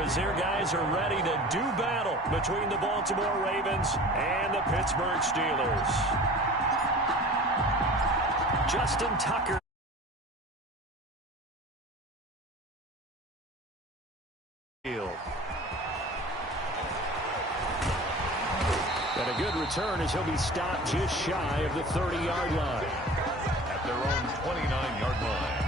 as their guys are ready to do battle between the Baltimore Ravens and the Pittsburgh Steelers. Justin Tucker. And a good return as he'll be stopped just shy of the 30-yard line. At their own 29-yard line.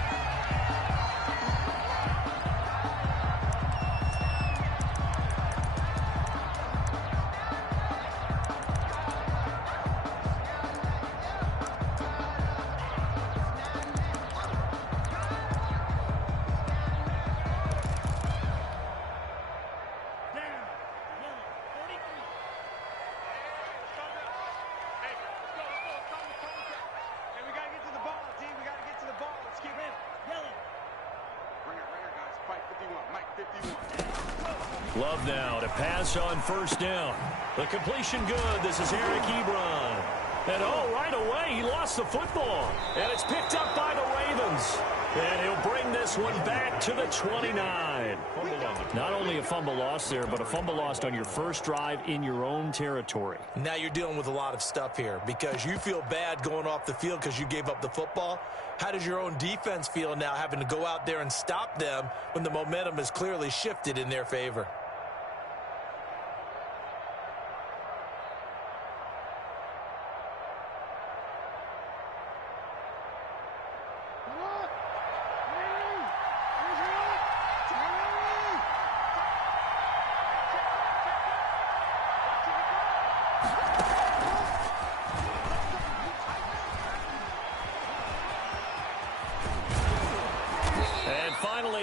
Love now to pass on first down. The completion good. This is Eric Ebron. And right away he lost the football. And it's picked up by the Ravens. And he'll bring this one back to the 29. Not only a fumble loss there, but a fumble lost on your first drive in your own territory. Now you're dealing with a lot of stuff here because you feel bad going off the field because you gave up the football. How does your own defense feel now having to go out there and stop them when the momentum has clearly shifted in their favor?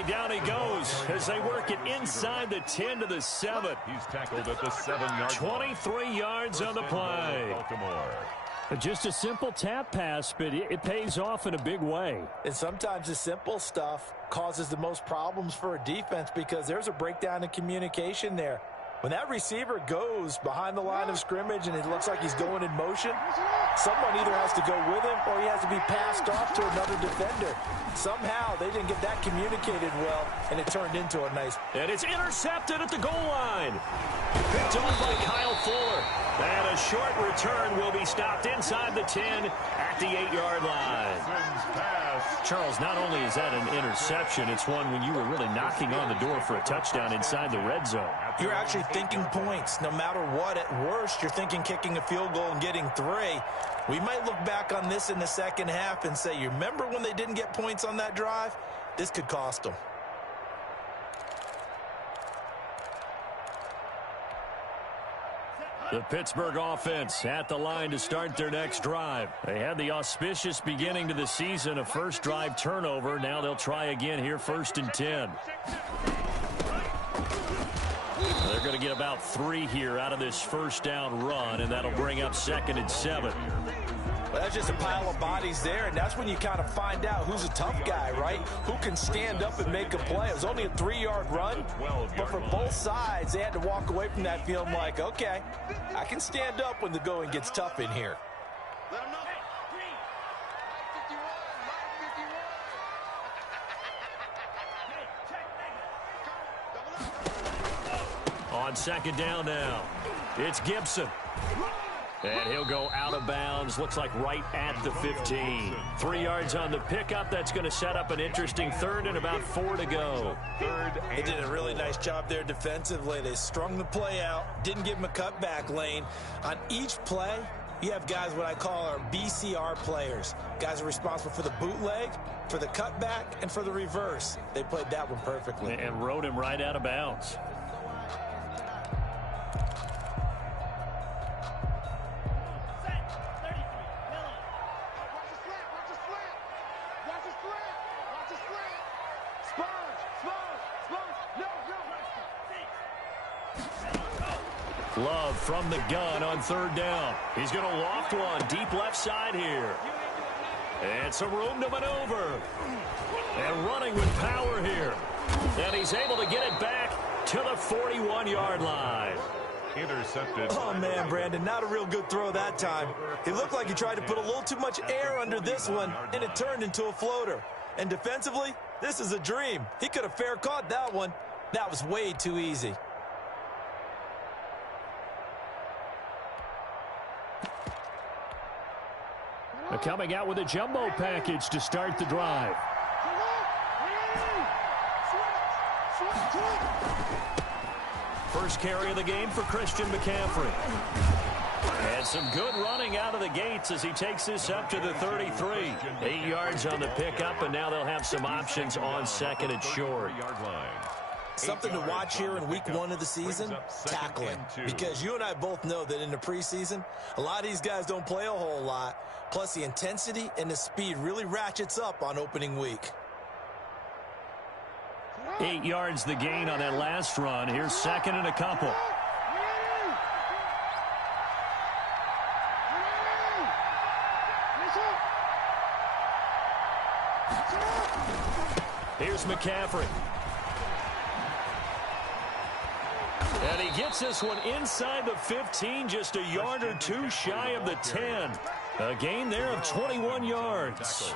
Down he goes as they work it inside the 10 to the 7. He's tackled at the 7-yard 23 yards on the play. Baltimore. Just a simple tap pass, but it pays off in a big way. And sometimes the simple stuff causes the most problems for a defense because there's a breakdown in communication there. When that receiver goes behind the line of scrimmage and it looks like he's going in motion, someone either has to go with him or he has to be passed off to another defender. Somehow they didn't get that communicated well, and it turned into a nice... And it's intercepted at the goal line. Picked off by Kyle Fuller. And a short return will be stopped inside the 10 at the 8-yard line. Charles, not only is that an interception, it's one when you were really knocking on the door for a touchdown inside the red zone. You're actually thinking points. No matter what, at worst, you're thinking kicking a field goal and getting 3. We might look back on this in the second half and say, you remember when they didn't get points on that drive? This could cost them. The Pittsburgh offense at the line to start their next drive. They had the auspicious beginning to the season, a first drive turnover. Now they'll try again here, 1st and 10. They're going to get about 3 here out of this first down run, and that'll bring up 2nd and 7. Well, that's just a pile of bodies there, and that's when you kind of find out who's a tough guy, right? Who can stand up and make a play. It was only a 3-yard run, but for both sides, they had to walk away from that feeling like, okay, I can stand up when the going gets tough in here. On 2nd down now, it's Gibson. And he'll go out of bounds, looks like right at the 15. 3 yards on the pickup. That's going to set up an interesting 3rd and about 4 to go. They did a really nice job there defensively. They strung the play out, didn't give him a cutback lane. On each play, you have guys what I call our BCR players. Guys are responsible for the bootleg, for the cutback, and for the reverse. They played that one perfectly. And rode him right out of bounds. Love from the gun on 3rd down. He's going to loft one deep left side here. And some room to maneuver. And running with power here. And he's able to get it back to the 41-yard line. Intercepted. Oh, man, Brandon, not a real good throw that time. It looked like he tried to put a little too much air under this one, and it turned into a floater. And defensively, this is a dream. He could have fair caught that one. That was way too easy. They're coming out with a jumbo package to start the drive. First carry of the game for Christian McCaffrey. And some good running out of the gates as he takes this up to the 33. 8 yards on the pickup, and now they'll have some options on second and short. Something to watch here in week 1 of the season, tackling. Because you and I both know that in the preseason, a lot of these guys don't play a whole lot. Plus, the intensity and the speed really ratchets up on opening week. 8 yards the gain on that last run. Here's second and a couple. Here's McCaffrey. And he gets this one inside the 15, just a yard or two shy of the 10. A gain there of 21 yards.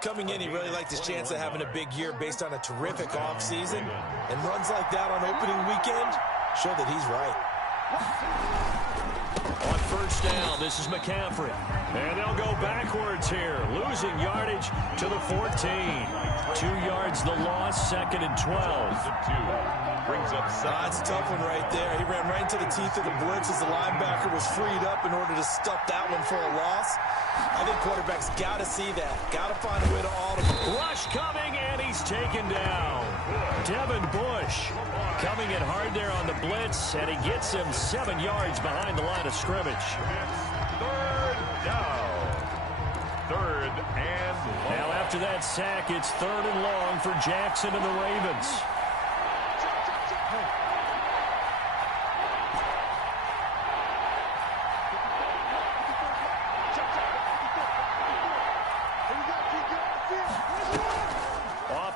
Coming in, he really liked his chance of having a big year based on a terrific offseason. And runs like that on opening weekend show that he's right. On first down, this is McCaffrey. And they'll go backwards here, losing yardage to the 14. 2 yards the loss, second and 12. Brings up that's a tough one right there. He ran right into the teeth of the blitz as the linebacker was freed up in order to stuff that one for a loss. I think quarterbacks got to see that. Got to find a way to audible. Rush coming, and he's taken down. Devin Bush coming in hard there on the blitz, and he gets him 7 yards behind the line of scrimmage. Third down. Third and long. Now after that sack, it's third and long for Jackson and the Ravens.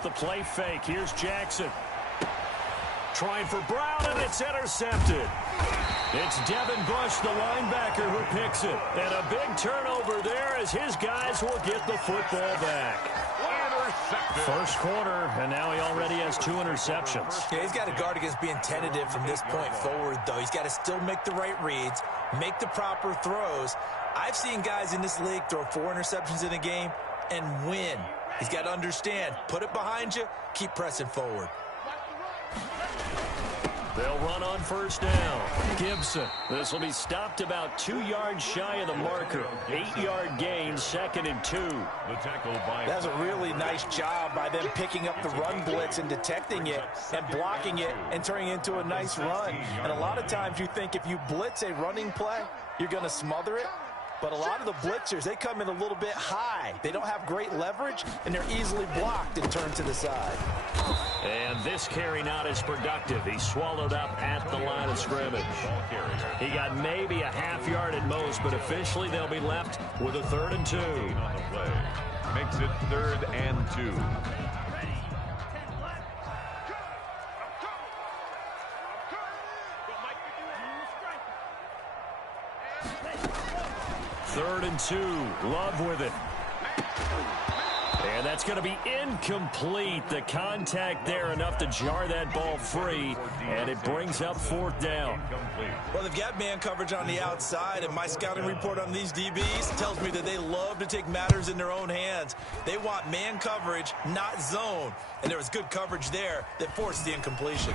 The play fake. Here's Jackson. Trying for Brown, and it's intercepted. It's Devin Bush, the linebacker, who picks it. And a big turnover there as his guys will get the football back. Intercepted. First quarter, and now he already has 2 interceptions. Yeah, he's got to guard against being tentative from this point forward, though. He's got to still make the right reads, make the proper throws. I've seen guys in this league throw 4 interceptions in a game and win. He's got to understand, put it behind you, keep pressing forward. They'll run on first down. Gibson. This will be stopped about 2 yards shy of the marker. 8-yard gain, second and 2. The tackle by That's a really nice job by them picking up the run blitz and detecting it and blocking it and turning it into a nice run. And a lot of times you think if you blitz a running play, you're going to smother it. But a lot of the blitzers, they come in a little bit high. They don't have great leverage, and they're easily blocked and turned to the side. And this carry not as productive. He's swallowed up at the line of scrimmage. He got maybe a half yard at most, but officially they'll be left with a 3rd and 2. on the play. Makes it 3rd and 2. Third and 2. Love with it. And that's going to be incomplete. The contact there enough to jar that ball free, and it brings up 4th down. Well, they've got man coverage on the outside, and my scouting report on these DBs tells me that they love to take matters in their own hands. They want man coverage, not zone. And there was good coverage there that forced the incompletion.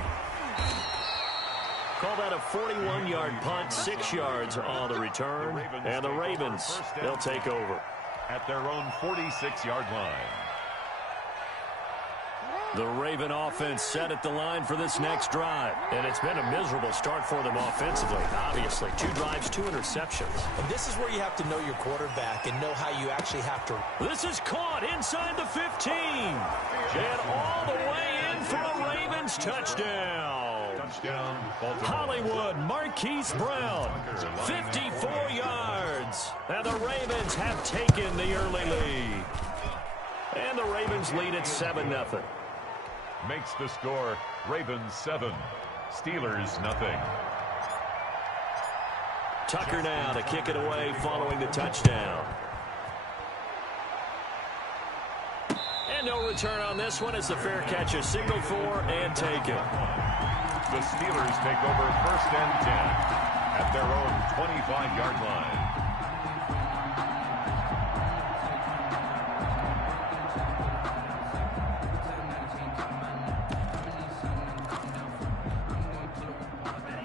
Call that a 41-yard punt, 6 yards on the return. And the Ravens, they'll take over. At their own 46-yard line. The Raven offense set at the line for this next drive. And it's been a miserable start for them offensively. Obviously, 2 drives, 2 interceptions. And this is where you have to know your quarterback and know how you actually have to. This is caught inside the 15. And all the way in for a Ravens touchdown. Touchdown, Baltimore. Hollywood, Marquise Brown, 54 yards. And the Ravens have taken the early lead. And the Ravens lead at 7-0. Makes the score Ravens 7, Steelers nothing. Tucker now to kick it away following the touchdown. And And no return on this one as the fair catch is signaled for and taken. The Steelers take over 1st and 10 at their own 25-yard line.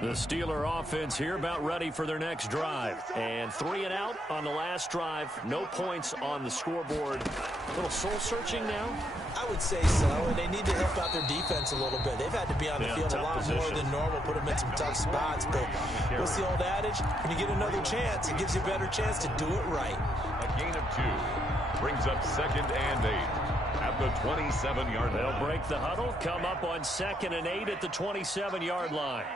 The Steeler offense here about ready for their next drive. And 3 and out on the last drive. No points on the scoreboard. A little soul-searching now? I would say so, and they need to help out their defense a little bit. They've had to be on the field a lot more than normal, put them in some tough spots. But what's the old adage? When you get another chance, it gives you a better chance to do it right. A gain of 2 brings up 2nd and 8 at the 27-yard line. They'll break the huddle, come up on 2nd and 8 at the 27-yard line.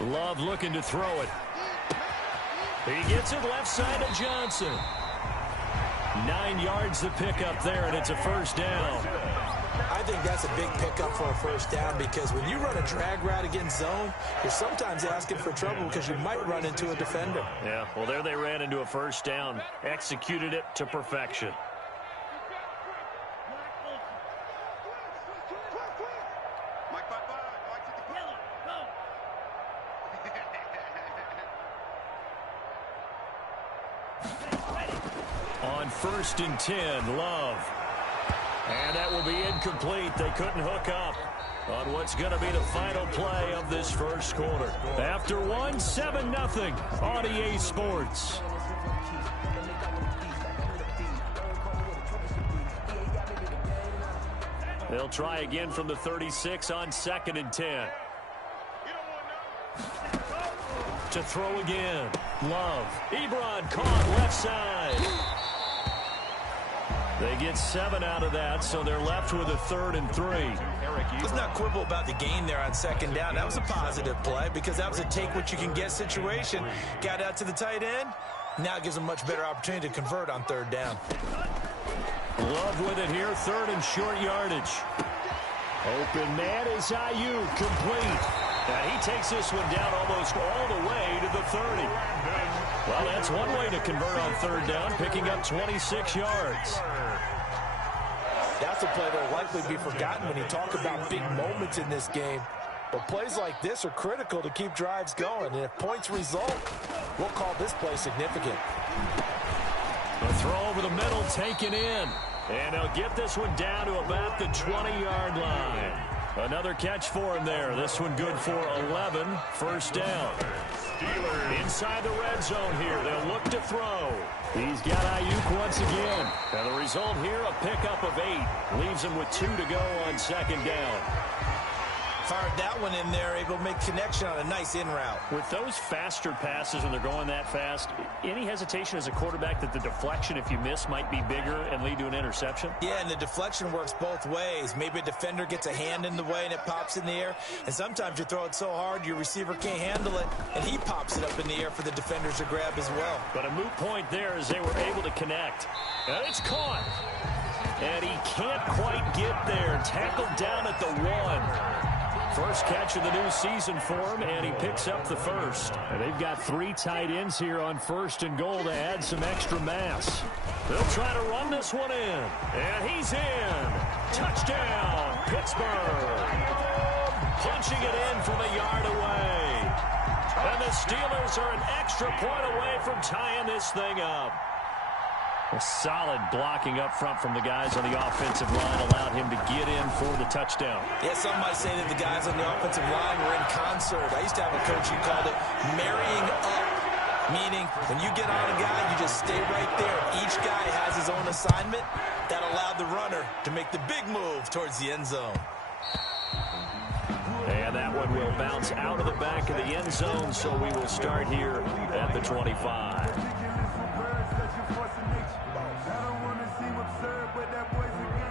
Love looking to throw it. He gets it left side to Johnson. 9 yards to pick up there, and it's a first down. I think that's a big pickup for a first down because when you run a drag route against zone, you're sometimes asking for trouble because you might run into a defender. Yeah, well, there they ran into a first down. Executed it to perfection. On 1st and 10, Love. And that will be incomplete. They couldn't hook up on what's going to be the final play of this first quarter. After 1, 7-0 on EA Sports. They'll try again from the 36 on 2nd and 10. To throw again. Love. Ebron caught left side. They get 7 out of that, so they're left with a 3rd and 3. Let's not quibble about the gain there on 2nd down. That was a positive play because that was a take-what-you-can-get situation. Got out to the tight end. Now it gives them much better opportunity to convert on 3rd down. Love with it here, 3rd and short yardage. Open man is Ayuk, complete. And he takes this one down almost all the way to the 30. Well, that's one way to convert on 3rd down, picking up 26 yards. That's a play that will likely be forgotten when you talk about big moments in this game. But plays like this are critical to keep drives going. And if points result, we'll call this play significant. The throw over the middle taken in. And they'll get this one down to about the 20-yard line. Another catch for him there. This one good for 11. First down. Inside the red zone here. They'll look to throw. He's got Ayuk once again. And the result here, a pickup of 8. Leaves him with 2 to go on 2nd down. Fired that one in there, able to make connection on a nice in route. With those faster passes when they're going that fast, any hesitation as a quarterback that the deflection, if you miss, might be bigger and lead to an interception? Yeah, and the deflection works both ways. Maybe a defender gets a hand in the way and it pops in the air. And sometimes you throw it so hard your receiver can't handle it, and he pops it up in the air for the defenders to grab as well. But a moot point there as they were able to connect. And it's caught. And he can't quite get there. Tackled down at the 1. First catch of the new season for him, and he picks up the first. And they've got 3 tight ends here on 1st and goal to add some extra mass. They'll try to run this one in. And he's in. Touchdown, Pittsburgh. Punching it in from a yard away. And the Steelers are an extra point away from tying this thing up. A solid blocking up front from the guys on the offensive line allowed him to get in for the touchdown. Yeah, some might say that the guys on the offensive line were in concert. I used to have a coach who called it marrying up, meaning when you get on a guy, you just stay right there. Each guy has his own assignment. That allowed the runner to make the big move towards the end zone. And that one will bounce out of the back of the end zone, so we will start here at the 25.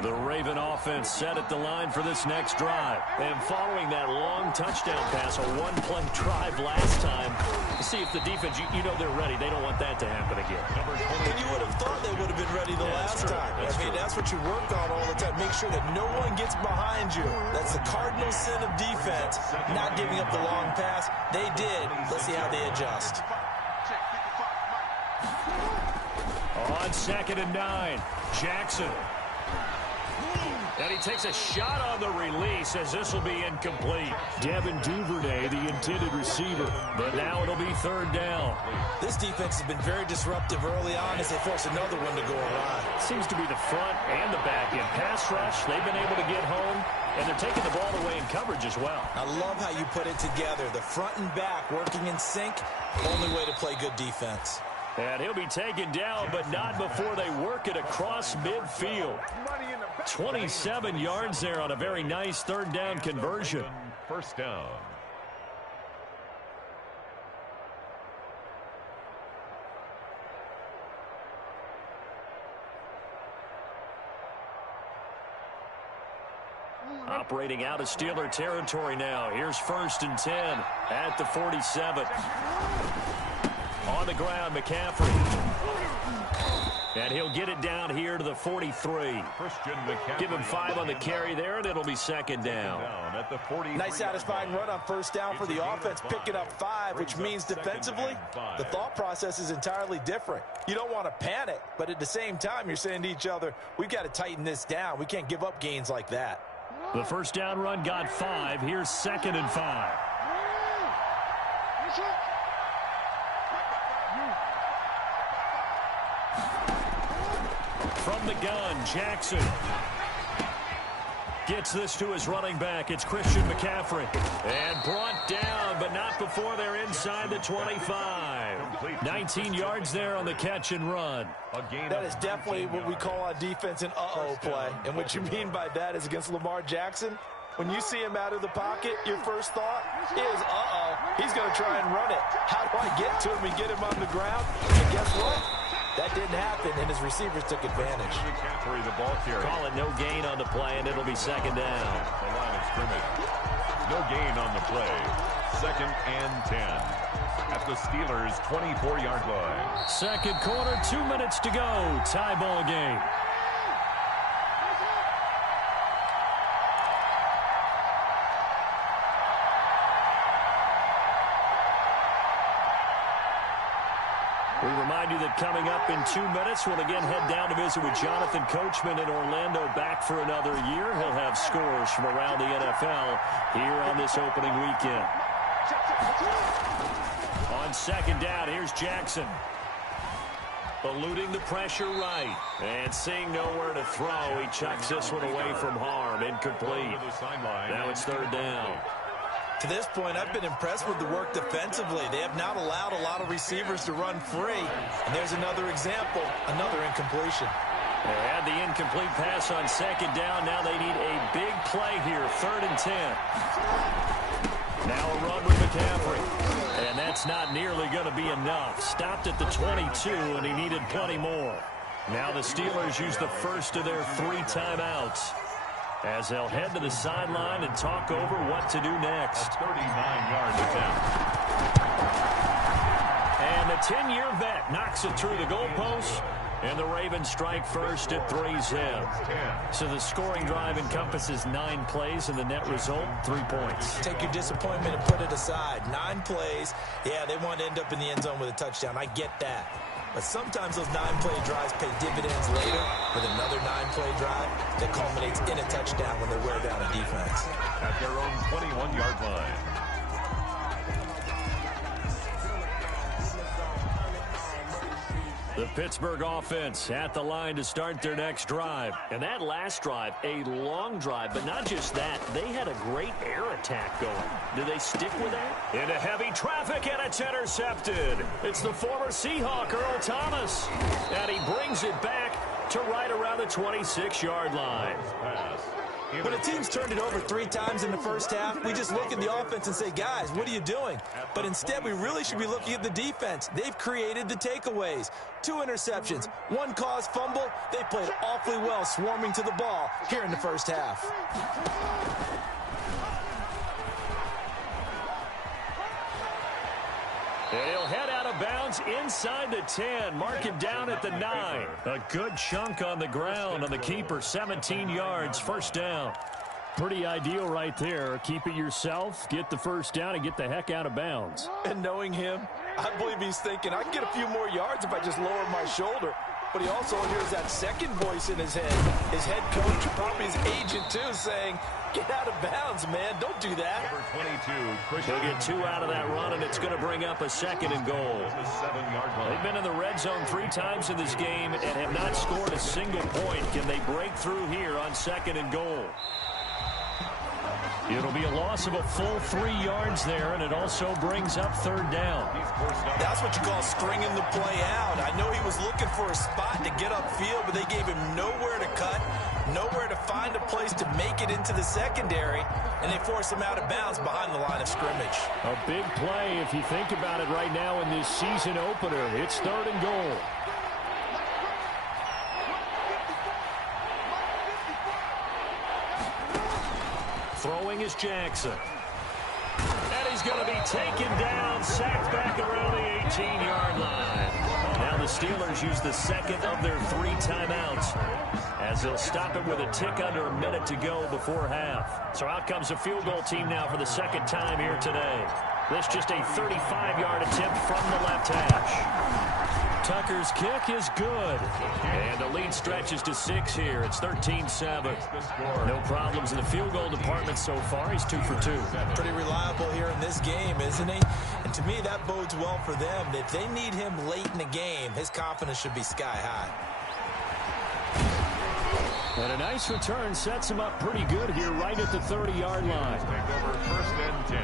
The Raven offense set at the line for this next drive. And following that long touchdown pass, a one-play drive last time, to see if the defense, you know they're ready. They don't want that to happen again. And you would have thought they would have been ready the last time. That's what you work on all the time. Make sure that no one gets behind you. That's the cardinal sin of defense, not giving up the long pass. They did. Let's see how they adjust. on 2nd and 9. Jackson. And he takes a shot on the release as this will be incomplete. Devin Duvernay, the intended receiver. But now it'll be 3rd down. This defense has been very disruptive early on as they force another one to go awry. Seems to be the front and the back. In pass rush, they've been able to get home, and they're taking the ball away in coverage as well. I love how you put it together. The front and back working in sync. Only way to play good defense. And he'll be taken down, but not before they work it across midfield. 27 yards there on a very nice 3rd down conversion. 1st down. Operating out of Steeler territory now. Here's 1st and 10 at the 47. On the ground, McCaffrey. And he'll get it down here to the 43. Give him 5 on the carry there, and it'll be 2nd down. At the 43. Nice satisfying run on 1st down for the offense, picking up 5, which means defensively, the thought process is entirely different. You don't want to panic, but at the same time, you're saying to each other, we've got to tighten this down. We can't give up gains like that. The 1st down run got 5. Here's 2nd and 5. From the gun, Jackson gets this to his running back. It's Christian McCaffrey. And brought down, but not before they're inside the 25. 19 yards there on the catch and run. That is definitely what we call on defense an uh-oh play. And what you mean by that is against Lamar Jackson, when you see him out of the pocket, your first thought is, uh-oh, he's going to try and run it. How do I get to him and get him on the ground? And guess what? That didn't happen, and his receivers took advantage. The ball carry. Call it no gain on the play, and it'll be 2nd down. The line of scrimmage. No gain on the play. 2nd and 10. At the Steelers' 24-yard line. 2nd quarter, 2 minutes to go. Tie ball game. We remind you that coming up in 2 minutes, we'll again head down to visit with Jonathan Coachman in Orlando, back for another year. He'll have scores from around the NFL here on this opening weekend. On 2nd down, here's Jackson. Eluding the pressure right. And seeing nowhere to throw, he chucks this one away from harm. Incomplete. Now it's 3rd down. To this point, I've been impressed with the work defensively. They have not allowed a lot of receivers to run free. And there's another example, another incompletion. They had the incomplete pass on 2nd down. Now they need a big play here, 3rd and 10. Now a run with McCaffrey. And that's not nearly going to be enough. Stopped at the 22, and he needed plenty more. Now the Steelers use the first of their 3 timeouts, as they'll head to the sideline and talk over what to do next. 39-yard attempt. And the 10-year vet knocks it through the goalpost, and the Ravens strike first at 3-zip. So the scoring drive encompasses 9 plays, and the net result, 3 points. Take your disappointment and put it aside. 9 plays. Yeah, they want to end up in the end zone with a touchdown. I get that. But sometimes those 9-play drives pay dividends later with another 9-play drive that culminates in a touchdown when they wear down a defense. At their own 21-yard line. The Pittsburgh offense at the line to start their next drive. And that last drive, a long drive, but not just that. They had a great air attack going. Do they stick with that? Into heavy traffic, and it's intercepted. It's the former Seahawk, Earl Thomas. And he brings it back to right around the 26-yard line. When a team's turned it over 3 times in the first half, we just look at the offense and say, guys, what are you doing? But instead, we really should be looking at the defense. They've created the takeaways. 2 interceptions, 1 caused fumble. They played awfully well swarming to the ball here in the first half. And he'll head out of bounds inside the 10. Mark it down at the 9. A good chunk on the ground on the keeper. 17 yards, 1st down. Pretty ideal right there. Keep it yourself, get the 1st down, and get the heck out of bounds. And knowing him, I believe he's thinking, I can get a few more yards if I just lower my shoulder. but he also hears that second voice in his head. His head coach, probably his agent too, saying, get out of bounds, man. Don't do that. Number 22, He'll get 2 out of that run, and it's going to bring up a 2nd and goal. the 7-yard line. They've been in the red zone 3 times in this game and have not scored a single point. Can they break through here on 2nd and goal? It'll be a loss of a full 3 yards there, and it also brings up 3rd down. That's what you call stringing the play out. I know he was looking for a spot to get upfield, but they gave him nowhere to cut, nowhere to find a place to make it into the secondary, and they forced him out of bounds behind the line of scrimmage. A big play if you think about it right now in this season opener. It's 3rd and goal. Throwing is Jackson. And he's going to be taken down, sacked back around the 18-yard line. Now the Steelers use the 2nd of their 3 timeouts as they'll stop it with a tick under a minute to go before half. So out comes a field goal team now for the 2nd time here today. This just a 35-yard attempt from the left hash. Tucker's kick is good. And the lead stretches to 6 here. It's 13-7. No problems in the field goal department so far. He's 2 for 2. Pretty reliable here in this game, isn't he? And to me, that bodes well for them. If they need him late in the game, his confidence should be sky high. And a nice return sets him up pretty good here right at the 30-yard line. Take over 1st and 10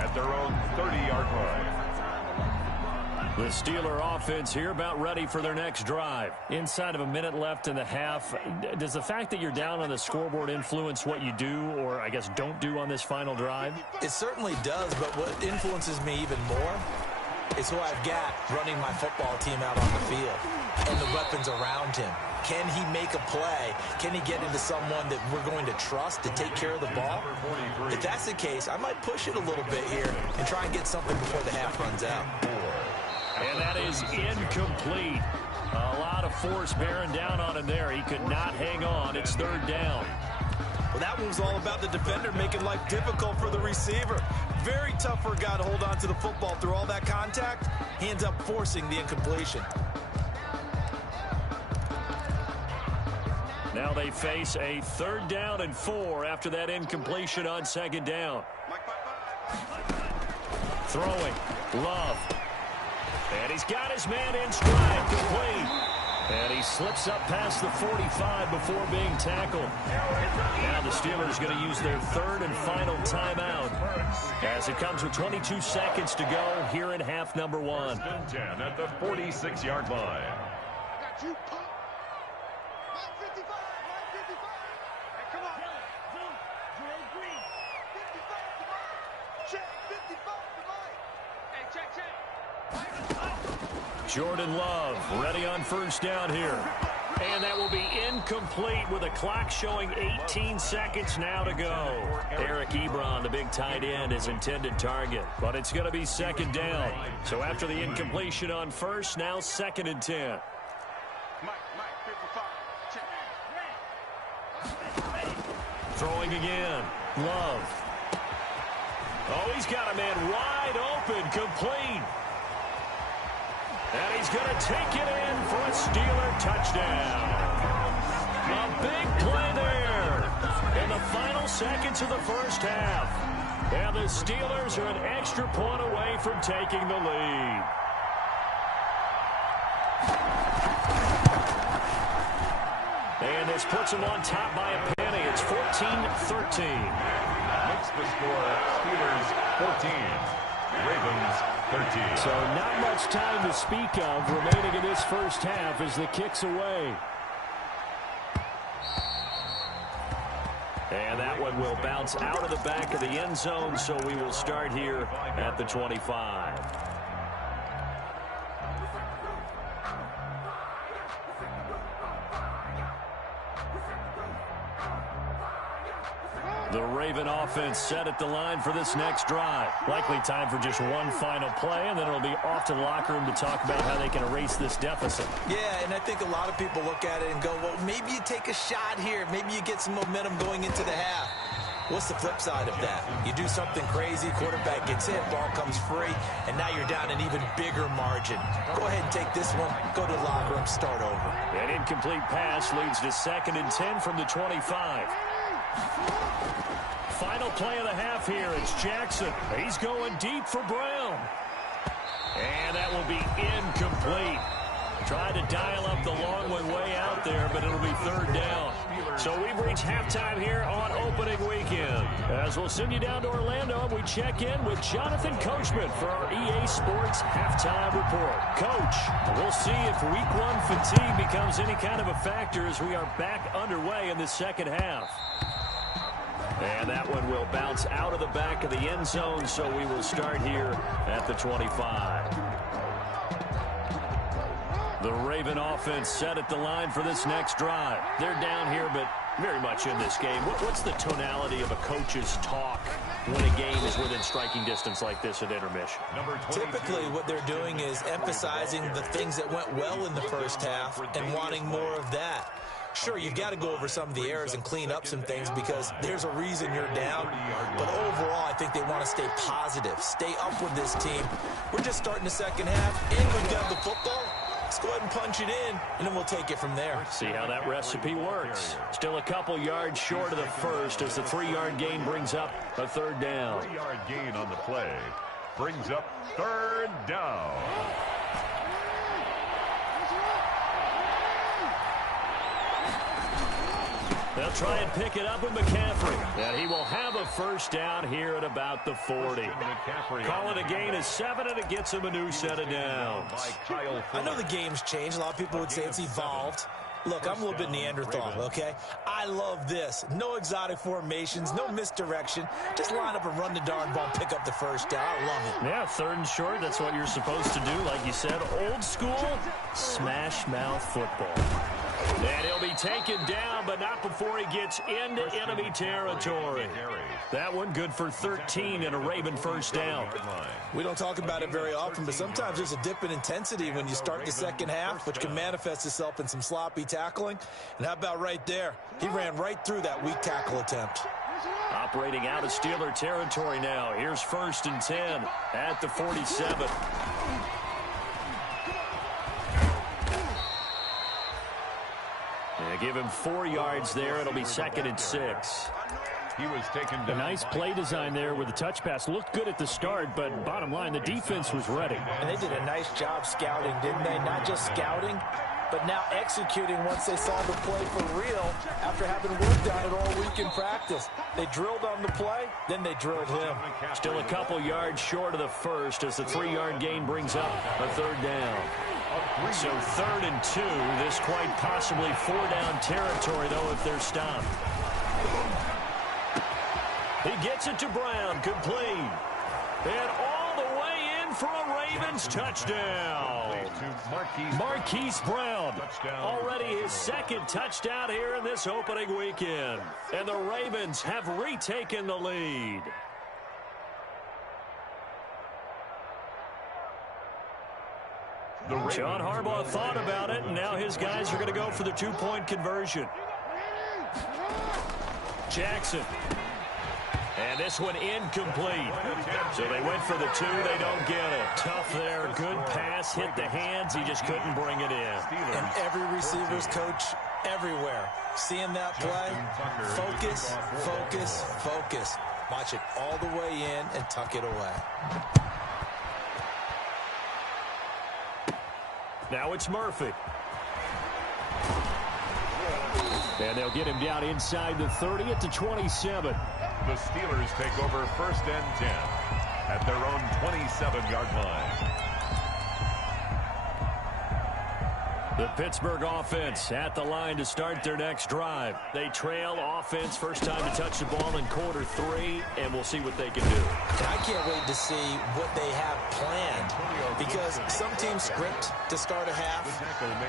at their own 30-yard line. The Steeler offense here about ready for their next drive. Inside of a minute left in the half, does the fact that you're down on the scoreboard influence what you do or, I guess, don't do on this final drive? It certainly does, but what influences me even more is who I've got running my football team out on the field and the weapons around him. Can he make a play? Can he get into someone that we're going to trust to take care of the ball? If that's the case, I might push it a little bit here and try and get something before the half runs out. And that is incomplete. A lot of force bearing down on him there. He could not hang on. It's 3rd down. Well, that one was all about the defender making life difficult for the receiver. Very tough for a guy to hold on to the football through all that contact. He ends up forcing the incompletion. Now they face a 3rd down and 4 after that incompletion on 2nd down. Throwing. Love. And he's got his man in stride, complete. And he slips up past the 45 before being tackled. Now the Steelers going to use their 3rd and final timeout as it comes with 22 seconds to go here in half number 1. 10 at the 46-yard line. Jordan Love ready on 1st down here. And that will be incomplete with a clock showing 18 seconds now to go. Eric Ebron, the big tight end, his intended target. But it's going to be 2nd down. So after the incompletion on 1st, now 2nd and 10. Throwing again. Love. Oh, he's got a man wide open, complete. And he's going to take it in for a Steeler touchdown. A big play there in the final seconds of the 1st half. And the Steelers are an extra point away from taking the lead. And this puts them on top by a penny. It's 14-13. Makes the score Steelers 14. Ravens 13. So not much time to speak of remaining in this 1st half as the kick's away. And that one will bounce out of the back of the end zone, so we will start here at the 25. The Raven offense set at the line for this next drive. Likely time for just one final play, and then it'll be off to the locker room to talk about how they can erase this deficit. Yeah, and I think a lot of people look at it and go, well, maybe you take a shot here. Maybe you get some momentum going into the half. What's the flip side of that? You do something crazy, quarterback gets hit, ball comes free, and now you're down an even bigger margin. Go ahead and take this one, go to the locker room, start over. An incomplete pass leads to 2nd and 10 from the 25. Final play of the half here. It's Jackson. He's going deep for Brown. And that will be incomplete. Tried to dial up the long one way out there, but it'll be 3rd down. So we've reached halftime here on opening weekend. As we'll send you down to Orlando, we check in with Jonathan Coachman for our EA Sports Halftime Report. Coach, we'll see if Week 1 fatigue becomes any kind of a factor as we are back underway in the second half. And that one will bounce out of the back of the end zone, so we will start here at the 25. The Raven offense set at the line for this next drive. They're down here, but very much in this game. What's the tonality of a coach's talk when a game is within striking distance like this at intermission? Typically, what they're doing is emphasizing the things that went well in the first half and wanting more of that. Sure, you've got to go over some of the errors and clean up some things because there's a reason you're down. But overall, I think they want to stay positive, stay up with this team. We're just starting the second half, and we've got the football. Let's go ahead and punch it in, and then we'll take it from there. See how that recipe works. Still a couple yards short of the first as the 3-yard gain brings up a 3rd down. 3-yard gain on the play brings up 3rd down. They'll try and pick it up with McCaffrey. And he will have a 1st down here at about the 40. Call it a gain of 7, and it gets him a new set of downs. I know the game's changed. A lot of people would say it's evolved. Look, I'm a little bit Neanderthal, okay? I love this. No exotic formations, no misdirection. Just line up and run the darn ball and pick up the 1st down. I love it. Yeah, 3rd and short. That's what you're supposed to do. Like you said, old school, smash mouth football. And he'll be taken down, but not before he gets into enemy territory. That one good for 13 and a Raven 1st down. We don't talk about it very often, but sometimes there's a dip in intensity when you start the second half, which can manifest itself in some sloppy tackling. And how about right there? He ran right through that weak tackle attempt. Operating out of Steeler territory now. Here's 1st and 10 at the 47. Give him 4 yards there. It'll be 2nd and 6. He was taken down. A nice play design there with the touch pass. Looked good at the start, but bottom line, the defense was ready. And they did a nice job scouting, didn't they? Not just scouting, but now executing once they saw the play for real after having worked on it all week in practice. They drilled on the play, then they drilled him. Still a couple yards short of the 1st as the 3-yard gain brings up a 3rd down. So 3rd and 2, this quite possibly 4-down territory, though, if they're stopped. He gets it to Brown, complete. And all the way in for a Ravens touchdown. Marquise Brown, already his 2nd touchdown here in this opening weekend. And the Ravens have retaken the lead. John Harbaugh thought about it, and now his guys are going to go for the 2-point conversion. Jackson. And this one incomplete. So they went for the 2. They don't get it. Tough there. Good pass. Hit the hands. He just couldn't bring it in. And every receiver's coach everywhere. Seeing that play, focus, focus, focus. Watch it all the way in and tuck it away. Now it's Murphy. And they'll get him down inside the 30 at the 27. The Steelers take over 1st and 10 at their own 27-yard line. The Pittsburgh offense at the line to start their next drive. They trail offense, first time to touch the ball in quarter 3, and we'll see what they can do. I can't wait to see what they have planned, because some teams script to start a half.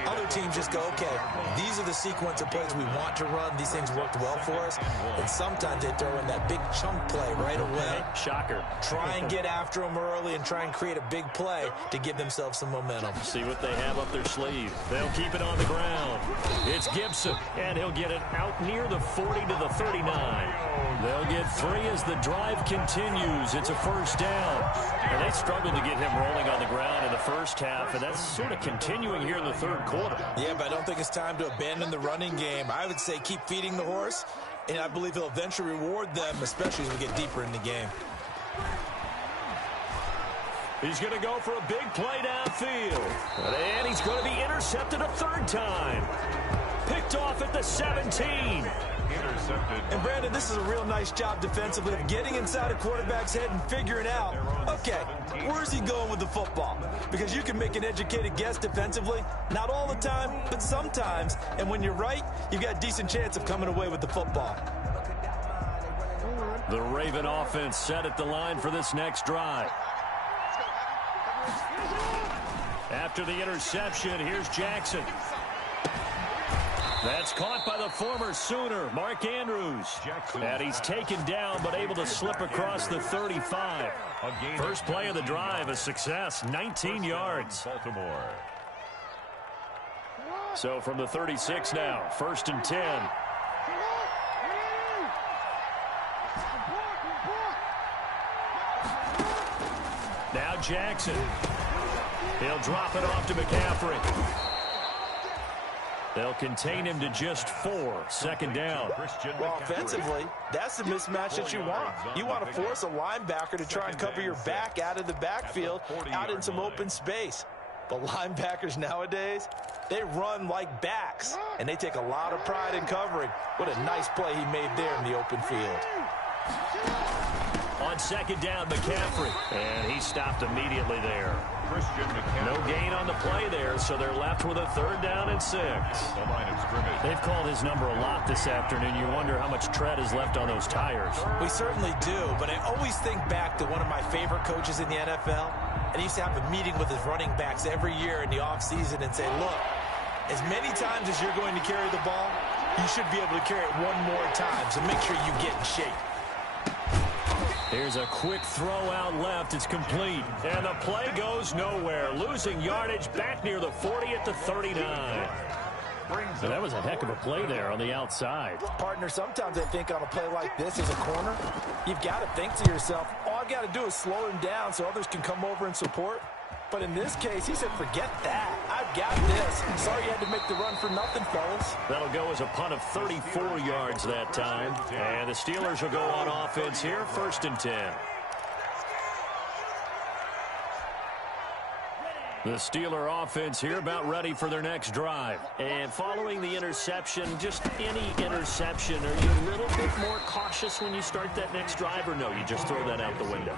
Other teams just go, okay, these are the sequence of plays we want to run. These things worked well for us. And sometimes they throw in that big chunk play right away. Shocker. Try and get after them early and try and create a big play to give themselves some momentum. See what they have up their sleeve. They'll keep it on the ground. It's Gibson, and he'll get it out near the 40 to the 39. They'll get 3 as the drive continues. It's a first down. And they struggled to get him rolling on the ground in the first half, and that's sort of continuing here in the third quarter. Yeah, but I don't think it's time to abandon the running game. I would say keep feeding the horse, and I believe he'll eventually reward them, especially as we get deeper in the game. He's going to go for a big play downfield. And he's going to be intercepted a third time. Picked off at the 17. Intercepted. And, Brandon, this is a real nice job defensively of getting inside a quarterback's head and figuring out, okay, where's he going with the football? Because you can make an educated guess defensively. Not all the time, but sometimes. And when you're right, you've got a decent chance of coming away with the football. The Raven offense set at the line for this next drive. After the interception, here's Jackson. That's caught by the former Sooner, Mark Andrews. And he's taken down, but able to slip across the 35. First play of the drive, a success, 19 yards. Baltimore. So from the 36 now, 1st and 10. Now Jackson. He'll drop it off to McCaffrey. They'll contain him to just 4. Second down. Well, offensively, that's the mismatch that you want. You want to force a linebacker to try and cover your back out of the backfield, out in some open space. But linebackers nowadays, they run like backs, and they take a lot of pride in covering. What a nice play he made there in the open field. On second down, McCaffrey. And he stopped immediately there. No gain on the play there, so they're left with a 3rd down and 6. The line of scrimmage. They've called his number a lot this afternoon. You wonder how much tread is left on those tires. We certainly do, but I always think back to one of my favorite coaches in the NFL, and he used to have a meeting with his running backs every year in the offseason and say, look, as many times as you're going to carry the ball, you should be able to carry it one more time, so make sure you get in shape. Here's a quick throw out left. It's complete. And the play goes nowhere. Losing yardage back near the 40 at the 39. So that was a heck of a play there on the outside. Partner, sometimes I think on a play like this as a corner, you've got to think to yourself, all I've got to do is slow him down so others can come over and support. But in this case, he said, forget that. I've got this. Sorry you had to make the run for nothing, fellas. That'll go as a punt of 34 yards that time. And the Steelers will go on offense here, 1st and 10. The Steeler offense here about ready for their next drive. And following the interception, just any interception, are you a little bit more cautious when you start that next drive, or no, you just throw that out the window?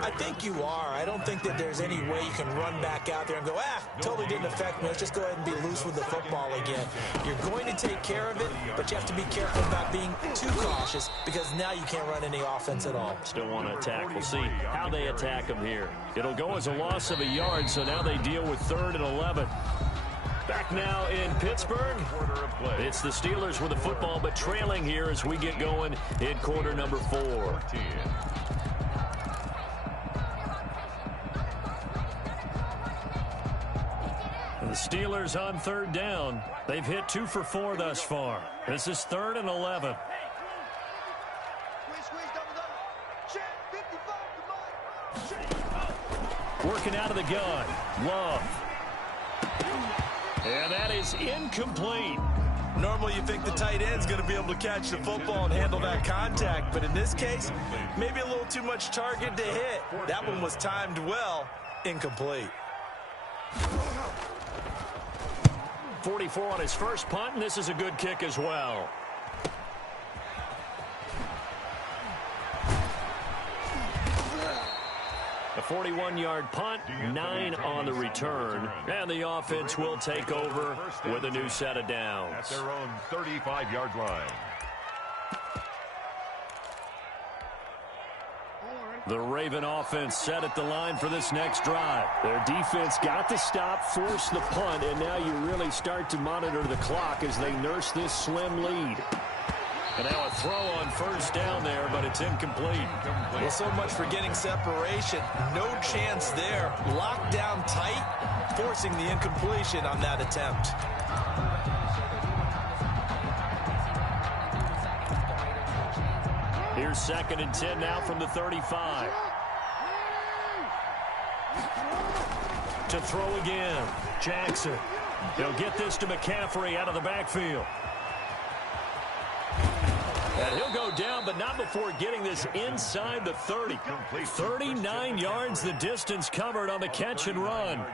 I think you are. I don't think that there's any way you can run back out there and go, totally didn't affect me. Let's just go ahead and be loose with the football again. You're going to take care of it, but you have to be careful about being too cautious because now you can't run any offense at all. Still want to attack. We'll see how they attack them here. It'll go as a loss of a yard, so now they deal with 3rd and 11. Back now in Pittsburgh. It's the Steelers with the football, but trailing here as we get going in quarter number 4. The Steelers on 3rd down. They've hit 2 for 4 thus far. This is 3rd and 11. Working out of the gun. Love. And that is incomplete. Normally you think the tight end's going to be able to catch the football and handle that contact, but in this case, maybe a little too much target to hit. That one was timed well. Incomplete. 44 on his first punt, and this is a good kick as well. A 41-yard punt, 9 on the return, and the offense will take over with a new set of downs. At their own 35-yard line. The Raven offense set at the line for this next drive. Their defense got the stop, forced the punt, and now you really start to monitor the clock as they nurse this slim lead. And now a throw on first down there, but it's incomplete. Well, so much for getting separation. No chance there. Locked down tight, forcing the incompletion on that attempt. Here's 2nd and 10 now from the 35. To throw again. Jackson. He'll get this to McCaffrey out of the backfield. And he'll go down, but not before getting this inside the 30. 39 yards the distance covered on the catch and run.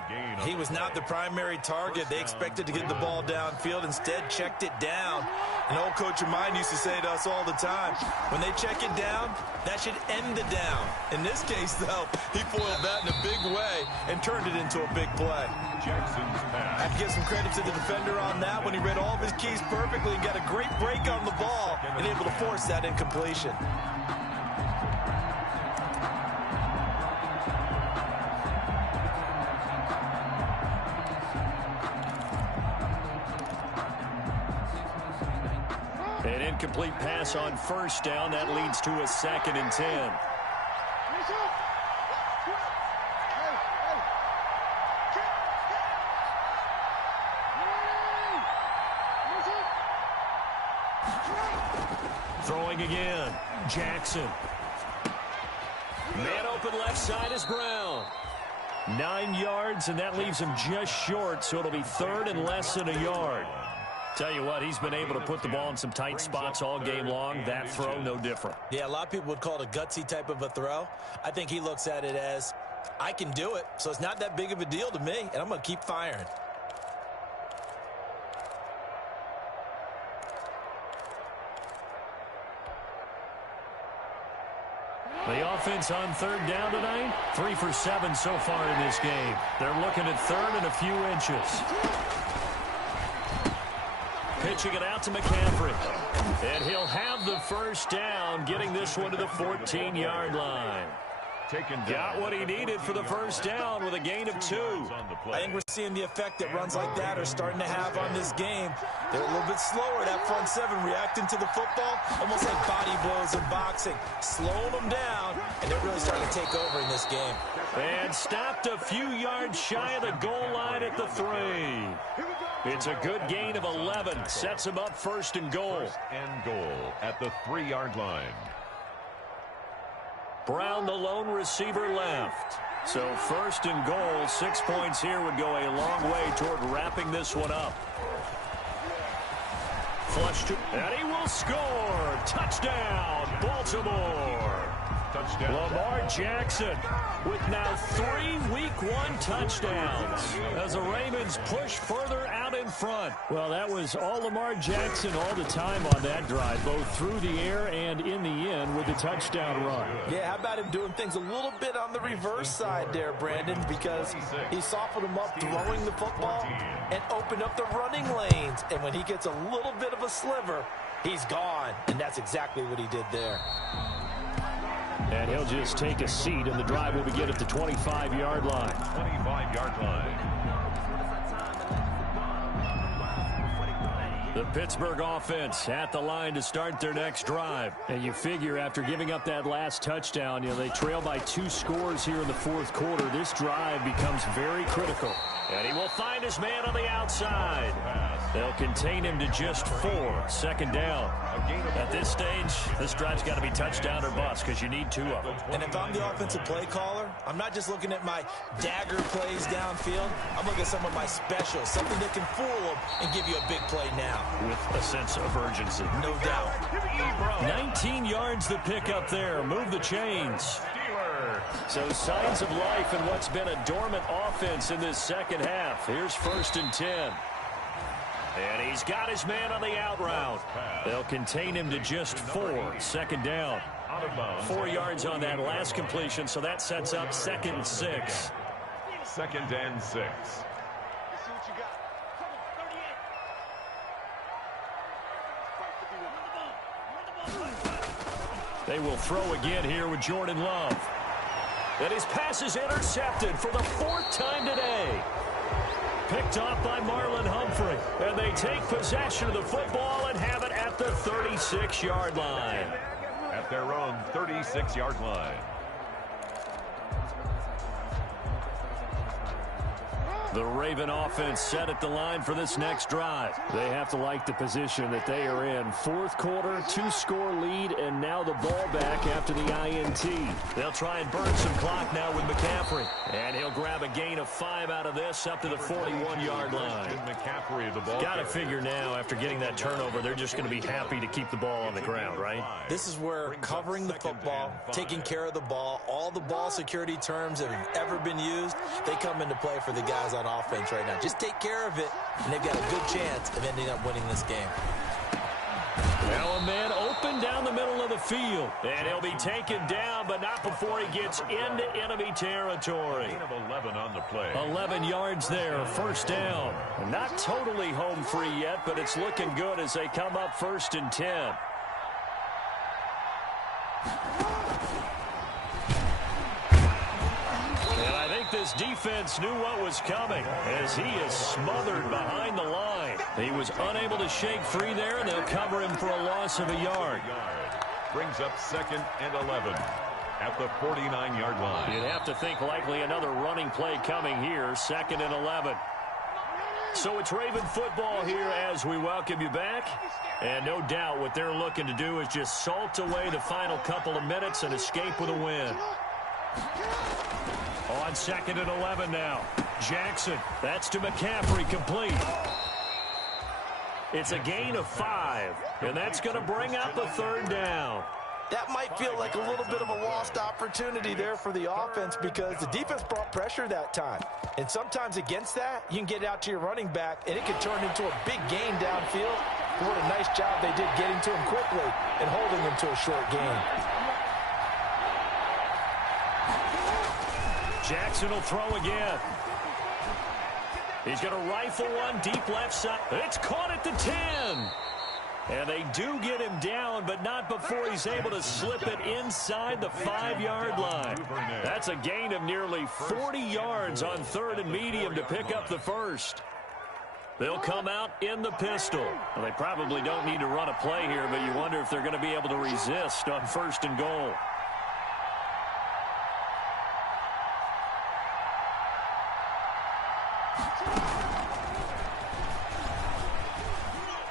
He was not the primary target. They expected to get the ball downfield. Instead, checked it down. An old coach of mine used to say to us all the time, when they check it down, that should end the down. In this case, though, he foiled that in a big way and turned it into a big play. Jackson's pass. I have to give some credit to the defender on that when he read all of his keys perfectly and got a great break on the ball and able to force that incompletion. An incomplete pass on first down. That leads to a 2nd and 10. Throwing again. Jackson. Man open left side is Brown. 9 yards, and that leaves him just short, so it'll be 3rd and less than a yard. Tell you what, he's been able to put the ball in some tight spots all game long. That throw, no different. Yeah, a lot of people would call it a gutsy type of a throw. I think he looks at it as, I can do it, so it's not that big of a deal to me, and I'm going to keep firing. The offense on 3rd down tonight, 3 for 7 so far in this game. They're looking at 3rd and a few inches. Pitching it out to McCaffrey. And he'll have the first down, getting this one to the 14-yard line. Got what he needed for the first down with a gain of 2. I think we're seeing the effect that runs like that are starting to have on this game. They're a little bit slower, that front 7, reacting to the football, almost like body blows in boxing, slowing them down, and they're really starting to take over in this game. And stopped a few yards shy of the goal line at the 3. It's a good gain of 11. Sets him up 1st and goal. 1st and goal at the 3-yard line. Brown, the lone receiver, left. So 1st and goal, 6 points here would go a long way toward wrapping this one up. Flush to, and he will score. Touchdown, Baltimore. Touchdown. Lamar Jackson with now 3 Week 1 touchdowns as the Ravens push further out in front. Well, that was all Lamar Jackson all the time on that drive, both through the air and in the end with the touchdown run. Yeah, how about him doing things a little bit on the reverse side there, Brandon, because he softened him up throwing the football and opened up the running lanes. And when he gets a little bit of a sliver, he's gone. And that's exactly what he did there. And he'll just take a seat, and the drive will begin at the 25-yard line. 25-yard line. The Pittsburgh offense at the line to start their next drive. And you figure after giving up that last touchdown, they trail by 2 scores here in the 4th quarter. This drive becomes very critical. And he will find his man on the outside. They'll contain him to just 4. 2nd down. At this stage, this drive's got to be touchdown or bust because you need 2 of them. And if I'm the offensive play caller, I'm not just looking at my dagger plays downfield. I'm looking at some of my specials, something that can fool them and give you a big play now. With a sense of urgency. No doubt. 19 yards the pick up there. Move the chains. So signs of life in what's been a dormant offense in this second half. Here's 1st and 10. And he's got his man on the out route. They'll contain him to just 4. 2nd down. 4 yards on that last completion, so that sets up 2nd and 6. 2nd and 6. They will throw again here with Jordan Love. And his pass is intercepted for the 4th time today. Picked off by Marlon Humphrey. And they take possession of the football and have it at the the 36-yard line. At their own 36-yard line. The Raven offense set at the line for this next drive. They have to like the position that they are in. Fourth quarter, 2-score lead, and now the ball back after the INT. They'll try and burn some clock now with McCaffrey. And he'll grab a gain of 5 out of this up to the 41-yard line. McCaffrey, the ball. Got to figure now, after getting that turnover, they're just going to be happy to keep the ball on the ground, right? This is where covering the football, taking care of the ball, all the ball security terms that have ever been used, they come into play for the guys on offense right now. Just take care of it, and they've got a good chance of ending up winning this game. Now a man open down the middle of the field, and he'll be taken down, but not before he gets into enemy territory. Gain of 11 on the play. 11 yards there, first down. Not totally home free yet, but it's looking good as they come up 1st and 10. This defense knew what was coming as he is smothered behind the line. He was unable to shake free there, and they'll cover him for a loss of a yard. Brings up 2nd and 11 at the 49-yard line. You'd have to think likely another running play coming here, 2nd and 11. So it's Raven football here as we welcome you back. And no doubt what they're looking to do is just salt away the final couple of minutes and escape with a win. On 2nd and 11 now. Jackson, that's to McCaffrey, complete. It's a gain of 5, and that's going to bring up a 3rd down. That might feel like a little bit of a lost opportunity there for the offense because the defense brought pressure that time. And sometimes against that, you can get out to your running back, and it can turn into a big gain downfield. What a nice job they did getting to him quickly and holding him to a short gain. Jackson will throw again. He's going to rifle one deep left side. It's caught at the 10. And they do get him down, but not before he's able to slip it inside the 5-yard line. That's a gain of nearly 40 yards on 3rd and medium to pick up the first. They'll come out in the pistol. Well, they probably don't need to run a play here, but you wonder if they're going to be able to resist on 1st and goal.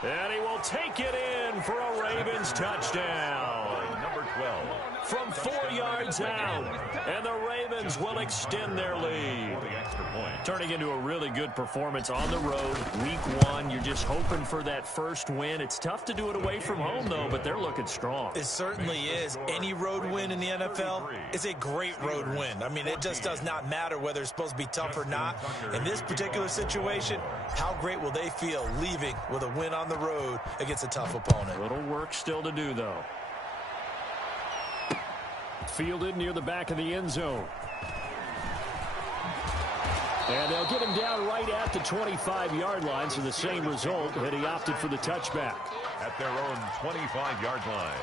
And he will take it in for a Ravens touchdown. Number 12. From 4 yards out. And the Ravens will extend their lead. Turning into a really good performance on the road. Week 1, you're just hoping for that first win. It's tough to do it away from home, though, but they're looking strong. It certainly is. Any road win in the NFL is a great road win. I mean, it just does not matter whether it's supposed to be tough or not. In this particular situation, how great will they feel leaving with a win on the road against a tough opponent? A little work still to do, though. Fielded near the back of the end zone. And they'll get him down right at the 25-yard line, so the same result, and he opted for the touchback. At their own 25-yard line.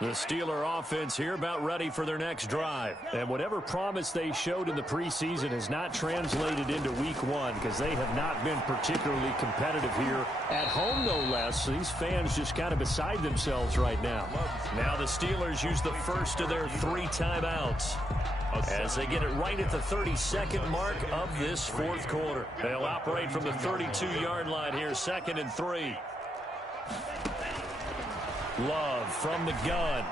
The Steeler offense here about ready for their next drive. And whatever promise they showed in the preseason has not translated into week 1 because they have not been particularly competitive here at home, no less. So these fans just kind of beside themselves right now. Now the Steelers use the first of their 3 timeouts as they get it right at the 32nd mark of this 4th quarter. They'll operate from the 32-yard line here, 2nd and 3. Love from the gun.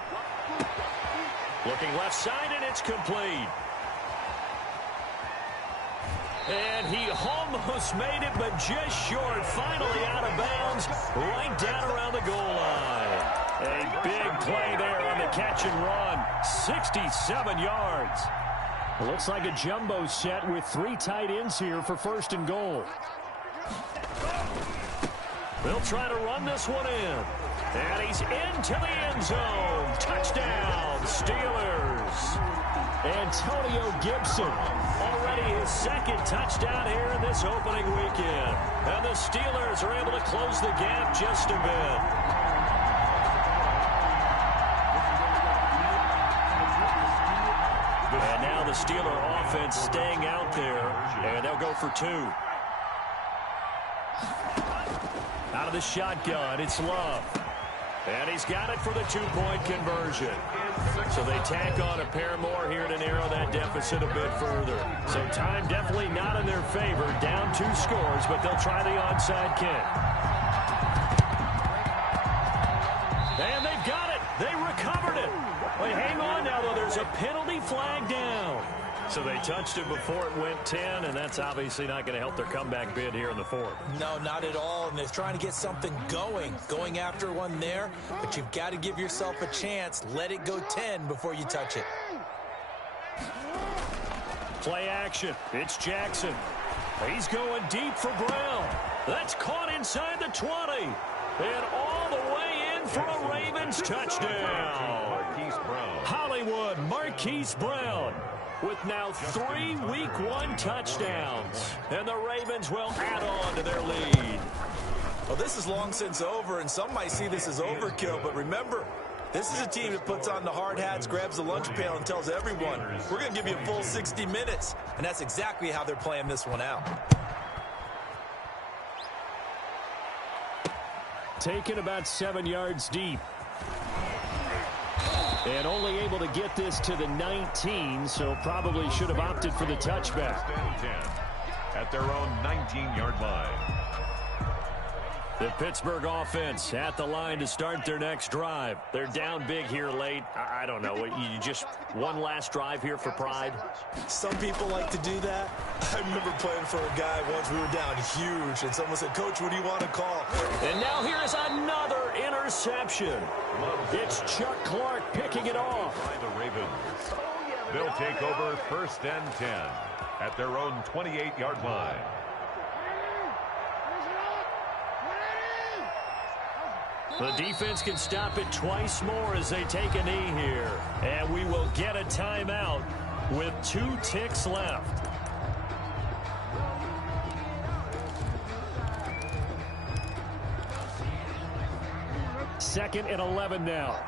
Looking left side, and it's complete. And he almost made it, but just short. Finally out of bounds, right down around the goal line. A big play there on the catch and run. 67 yards. It looks like a jumbo set with 3 tight ends here for 1st and goal. They'll try to run this one in. And he's into the end zone. Touchdown, Steelers. Antonio Gibson, already his 2nd touchdown here in this opening weekend. And the Steelers are able to close the gap just a bit. And now the Steeler offense staying out there, and they'll go for 2. Out of the shotgun. It's Love. And he's got it for the two-point conversion. So they tack on a pair more here to narrow that deficit a bit further. So time definitely not in their favor. Down 2 scores, but they'll try the onside kick. And they've got it. They recovered it. But hang on now, though. There's a penalty flag down. So they touched it before it went 10, and that's obviously not going to help their comeback bid here in the fourth. No, not at all, and they're trying to get something going after one there, but you've got to give yourself a chance. Let it go 10 before you touch it. Play action. It's Jackson. He's going deep for Brown. That's caught inside the 20, and all the way in for a Ravens touchdown. Hollywood Marquise Brown with now 3 Week 1 touchdowns. And the Ravens will add on to their lead. Well, this is long since over, and some might see this as overkill, but remember, this is a team that puts on the hard hats, grabs the lunch pail, and tells everyone, we're going to give you a full 60 minutes. And that's exactly how they're playing this one out. Taken about 7 yards deep. And only able to get this to the 19, so probably should have opted for the touchback. At their own 19-yard line. The Pittsburgh offense at the line to start their next drive. They're down big here late. I don't know. You just one last drive here for pride? Some people like to do that. I remember playing for a guy once. We were down huge, and someone said, Coach, what do you want to call? And now here is another interception. It's Chuck Clark picking it off. By the Ravens. They'll take over 1st and 10 at their own 28-yard line. The defense can stop it twice more as they take a knee here. And we will get a timeout with 2 ticks left. Second and 11 now.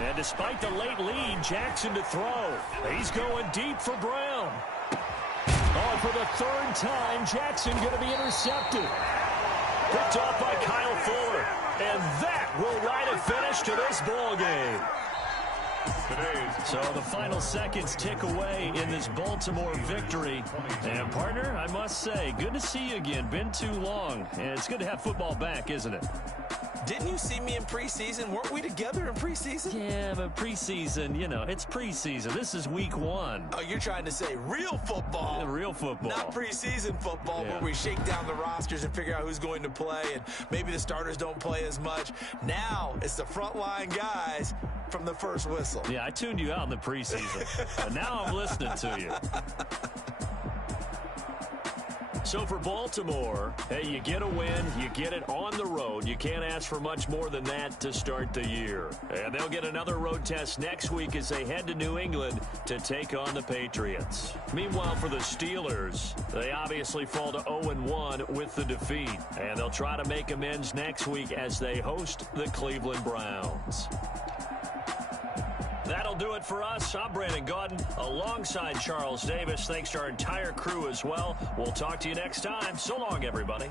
And despite the late lead, Jackson to throw. He's going deep for Brown. Oh, for the 3rd time, Jackson going to be intercepted. Picked off by Kyle Fuller. And that will write a finish to this ball game. So the final seconds tick away in this Baltimore victory. And, partner, I must say, good to see you again. Been too long. And it's good to have football back, isn't it? Didn't you see me in preseason? Weren't we together in preseason? Yeah, but preseason, you know, it's preseason. This is week 1. Oh, you're trying to say real football. Yeah, real football. Not preseason football, yeah, where we shake down the rosters and figure out who's going to play, and maybe the starters don't play as much. Now it's the frontline guys from the first whistle. Yeah, I tuned you out in the preseason, but now I'm listening to you. So for Baltimore, hey, you get a win, you get it on the road. You can't ask for much more than that to start the year. And they'll get another road test next week as they head to New England to take on the Patriots. Meanwhile, for the Steelers, they obviously fall to 0-1 with the defeat. And they'll try to make amends next week as they host the Cleveland Browns. That'll do it for us. I'm Brandon Gaudin alongside Charles Davis. Thanks to our entire crew as well. We'll talk to you next time. So long, everybody.